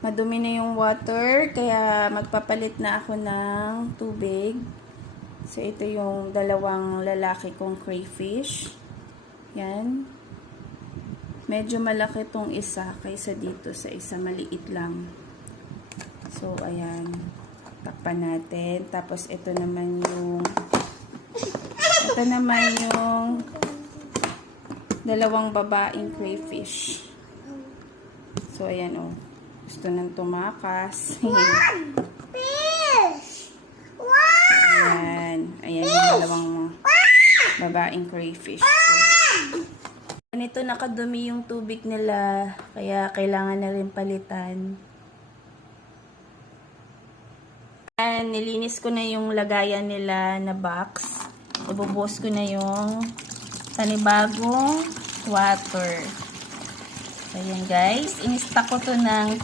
Madumi na yung water, kaya magpapalit na ako ng tubig. So, ito yung dalawang lalaki kong crayfish. Yan. Medyo malaki tong isa kaysa dito sa isa maliit lang. So, ayan. Takpan natin. Tapos, ito naman yung dalawang babaeng crayfish. So, ayan o. Gusto nang tumakas. Fish! Wow! Ayan. Ayan yung dalawang babaeng crayfish. Ganito nakadumi yung tubig nila. Kaya kailangan na rin palitan. Ayan, nilinis ko na yung lagayan nila na box. Ibubuhos ko na yung panibagong water. Ayan guys, in-stock ko to ng